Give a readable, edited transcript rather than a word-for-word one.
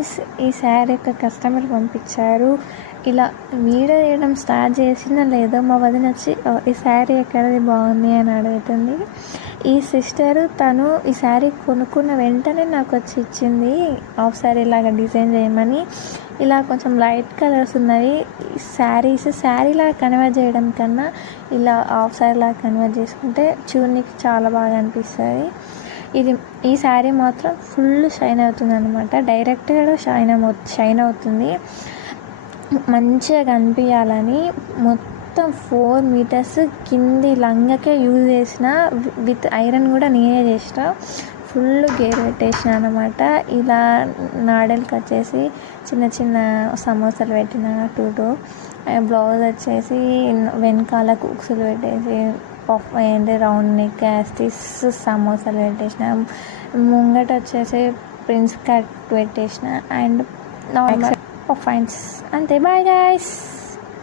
Guys, ఈ శారీ ఒక customer పంపించారు. ఇలా వీడియో చేయడం స్టార్ట్ చేసినా లేదో మా వదిన వచ్చి ఈ శారీ ఎక్కడది బాగుంది అని అడుగుతుంది. ఈ సిస్టరు తను ఈ శారీ కొనుక్కున్న వెంటనే నాకు వచ్చి ఇచ్చింది హాఫ్ శారీ లాగా డిజైన్ చేయమని. ఇలా కొంచెం లైట్ కలర్స్ ఉన్నవి. శారీలాగా కన్వర్ట్ చేయడం కన్నా ఇలా హాఫ్ శారీలాగా కన్వర్ట్ చేసుకుంటే చూడడానికి చాలా బాగా అనిపిస్తుంది. ఈ శారీ మాత్రం ఫుల్ షైన్ అవుతుంది అనమాట. డైరెక్ట్గా షైన్ అవుతుంది. మంచిగా కనిపించాలని మొత్తం 4 మీటర్స్ కింది లంగకే యూజ్ చేసిన, విత్ ఐరన్ కూడా నేనే చేసిన. ఫుల్ గేర్ పెట్టేసిన అనమాట. ఇలా నాడెల్కి వచ్చేసి చిన్న చిన్న సమోసాలు పెట్టిన 2 బ్లౌజ్ వచ్చేసి వెనకాల కుక్సులు పెట్టేసి ఏంటి రౌండ్ నెక్ యాస్టిస్ సమోసాలు పెట్టేసిన. ముంగట వచ్చేసి ప్రిన్స్ కట్ పెట్టేసిన అండ్ నార్మల్ ఫైన్స్ అంతే. Bye guys.